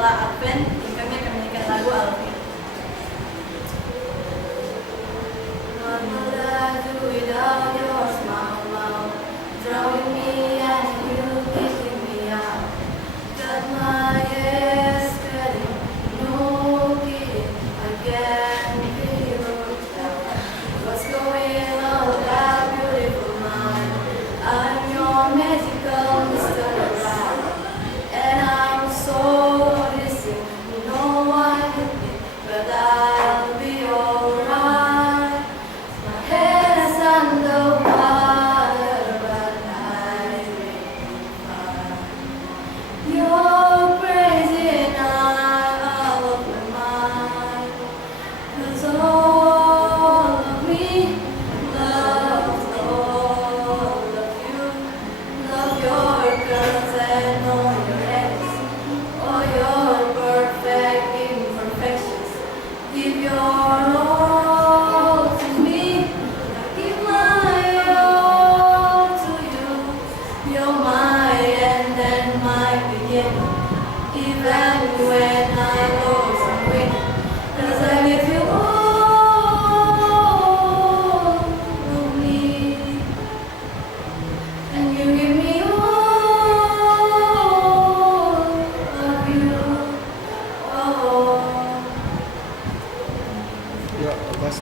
sekolah Advent yang kami akan menyanyikan lagu Alvin. What would I do without your smile, love, drawing me and you kicking me out? Got my head spreading, no kidding, I can't figure it out. What's going on with that beautiful mind? I'm your magical Mr. Right, and I'm so missing. You know I hate it, but I'll be alright. My head is underwater, but I will fine. You're crazy and I'm out of my mind. 'Cause all of me loves all of you. Love your curves and all your edges, all your perfect imperfections. Give your all to me, I give my all to you. You're my end and my beginning, even